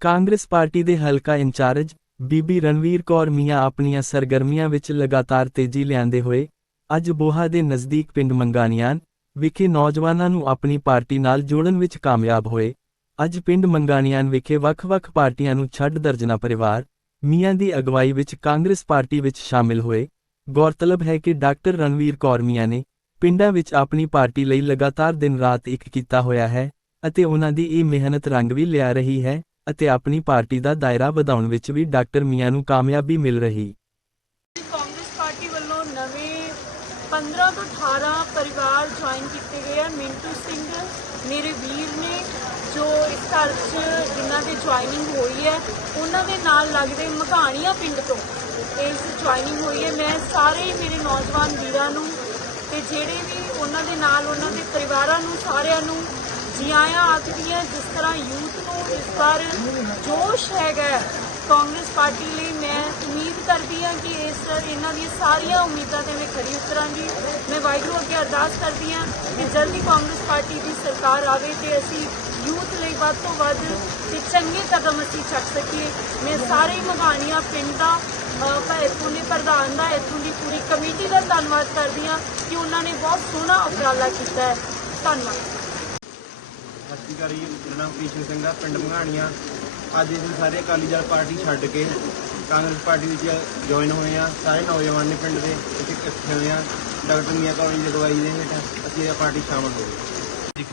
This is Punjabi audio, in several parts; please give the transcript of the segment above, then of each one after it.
ਕਾਂਗਰਸ ਪਾਰਟੀ ਦੇ ਹਲਕਾ ਇੰਚਾਰਜ ਬੀਬੀ ਰਣਵੀਰ ਕੌਰ ਮੀਆਂ ਆਪਣੀਆਂ ਸਰਗਰਮੀਆਂ ਵਿੱਚ ਲਗਾਤਾਰ ਤੇਜ਼ੀ ਲਿਆਂਦੇ ਹੋਏ ਅੱਜ ਬੋਹਾ ਦੇ ਨਜ਼ਦੀਕ ਪਿੰਡ ਮੰਗਾਨੀਆਂ ਵਿਖੇ ਨੌਜਵਾਨਾਂ ਨੂੰ ਆਪਣੀ ਪਾਰਟੀ ਨਾਲ ਜੋੜਨ ਵਿੱਚ ਕਾਮਯਾਬ ਹੋਏ। ਅੱਜ ਪਿੰਡ ਮੰਗਾਨੀਆਂ ਵਿਖੇ ਵੱਖ-ਵੱਖ ਪਾਰਟੀਆਂ ਨੂੰ ਛੱਡ ਦਰਜਨਾ ਪਰਿਵਾਰ ਮੀਆਂ ਦੀ ਅਗਵਾਈ ਵਿੱਚ ਕਾਂਗਰਸ ਪਾਰਟੀ ਵਿੱਚ ਸ਼ਾਮਿਲ ਹੋਏ। ਗੌਰਤਲਬ ਹੈ ਕਿ ਡਾਕਟਰ ਰਣਵੀਰ ਕੌਰ ਮੀਆਂ ਨੇ ਪਿੰਡਾਂ ਵਿੱਚ ਆਪਣੀ ਪਾਰਟੀ ਲਈ ਲਗਾਤਾਰ ਦਿਨ ਰਾਤ ਇੱਕ ਕੀਤਾ ਹੋਇਆ ਹੈ ਅਤੇ ਉਹਨਾਂ ਦੀ ਇਹ ਮਿਹਨਤ ਰੰਗ ਵੀ ਲਿਆ ਰਹੀ ਹੈ। ਅਤੇ ਆਪਣੀ ਪਾਰਟੀ ਦਾ ਦਾਇਰਾ ਵਧਾਉਣ ਵਿੱਚ ਵੀ ਡਾਕਟਰ ਮੀਆਂ ਨੂੰ ਕਾਮਯਾਬੀ ਮਿਲ ਰਹੀ। ਕਾਂਗਰਸ ਪਾਰਟੀ ਵੱਲੋਂ ਨਵੇਂ 15 ਤੋਂ 18 ਪਰਿਵਾਰ ਜੁਆਇਨ ਕੀਤੇ ਗਏ ਆ। ਮਿੰਟੂ ਸਿੰਘ, ਮੇਰੇ ਵੀਰ ਨੇ, ਜੋ ਇਸ ਘਰ 'ਚ ਜਿਨ੍ਹਾਂ ਦੀ ਜੁਆਇਨਿੰਗ ਹੋਈ ਹੈ, ਉਹਨਾਂ ਦੇ ਨਾਲ ਲੱਗਦੇ ਮਘਾਣੀਆਂ ਪਿੰਡ ਤੋਂ ਇਸ ਜੁਆਇਨਿੰਗ ਹੋਈ ਹੈ। ਮੈਂ ਸਾਰੇ ਮੇਰੇ ਨੌਜਵਾਨ ਵੀਰਾਂ ਨੂੰ ਤੇ ਜਿਹੜੇ ਵੀ ਉਹਨਾਂ ਦੇ ਨਾਲ ਉਹਨਾਂ ਦੇ ਪਰਿਵਾਰਾਂ ਨੂੰ, ਸਾਰਿਆਂ ਨੂੰ ਜੀ ਆਖਦੀਆਂ ਜਿਸ ਤਰ੍ਹਾਂ ਯੂਥ ਨੂੰ ਇਸ ਵਾਰ ਜੋਸ਼ ਹੈਗਾ ਕਾਂਗਰਸ ਪਾਰਟੀ ਲਈ ਮੈਂ ਉਮੀਦ ਕਰਦੀ ਹਾਂ ਕਿ ਇਸ ਇਹਨਾਂ ਦੀਆਂ ਸਾਰੀਆਂ ਉਮੀਦਾਂ ਤੇ ਮੈਂ ਖਰੀ ਉਤਰਾਂਗੀ। ਮੈਂ ਵਾਹਿਗੁਰੂ ਅੱਗੇ ਅਰਦਾਸ ਕਰਦੀ ਹਾਂ ਕਿ ਜਲਦੀ ਕਾਂਗਰਸ ਪਾਰਟੀ ਦੀ ਸਰਕਾਰ ਆਵੇ ਤੇ ਅਸੀਂ ਯੂਥ ਲਈ ਵੱਧ ਤੋਂ ਵੱਧ ਤੇ ਚੰਗੇ ਕਦਮ ਅਸੀਂ ਚੱਕ ਸਕੀਏ। ਮੈਂ ਸਾਰੇ ਹੀ ਮਹਾਨੀਆਂ ਪਿੰਡ ਦਾ ਅ, ਇੱਥੋਂ ਦੇ ਪ੍ਰਧਾਨ ਦਾ ਇੱਥੋਂ ਦੀ ਪੂਰੀ ਕਮੇਟੀ ਦਾ ਧੰਨਵਾਦ ਕਰਦੀ ਹਾਂ ਕਿ ਉਹਨਾਂ ਨੇ ਬਹੁਤ ਸੋਹਣਾ ਉਪਰਾਲਾ ਕੀਤਾ ਹੈ। ਧੰਨਵਾਦ। ਸਤਿ ਸ਼੍ਰੀ ਅਕਾਲ ਜੀ ਮੇਰਾ ਨਾਮ ਕ੍ਰਿਸ਼ਨ ਸਿੰਘ ਆ, ਪਿੰਡ ਮੰਘਾਣੀਆਂ। ਅੱਜ ਅਸੀਂ ਸਾਰੇ ਅਕਾਲੀ ਦਲ ਪਾਰਟੀ ਛੱਡ ਕੇ ਕਾਂਗਰਸ ਪਾਰਟੀ ਵਿੱਚ ਜੁਆਇਨ ਹੋਏ ਆ। ਸਾਰੇ ਨੌਜਵਾਨ ਨੇ ਪਿੰਡ ਦੇ ਇੱਥੇ ਇਕੱਠੇ ਹੋਏ ਆ। ਡਾਕਟਰ ਮੀਆਂ ਕੌਰੀ ਦੀ ਅਗਵਾਈ ਦੇ ਹੇਠ ਅਸੀਂ ਇਹ ਪਾਰਟੀ ਸ਼ਾਮਲ ਹੋ ਗਏ।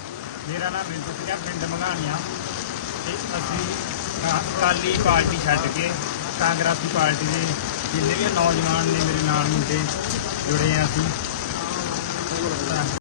ਮੇਰਾ ਨਾਮ ਮਿੰਟੂ ਸਿੰਘ ਆ, ਪਿੰਡ ਮੰਗਾਣੀਆਂ ਤੇ ਅਸੀਂ ਅਕਾਲੀ ਪਾਰਟੀ ਛੱਡ ਕੇ ਕਾਂਗਰਸੀ ਪਾਰਟੀ ਦੇ ਜਿੰਨੇ ਵੀ ਨੌਜਵਾਨ ਨੇ ਮੇਰੇ ਨਾਲ ਮੁੰਡੇ ਜੁੜੇ ਆ ਅਸੀਂ।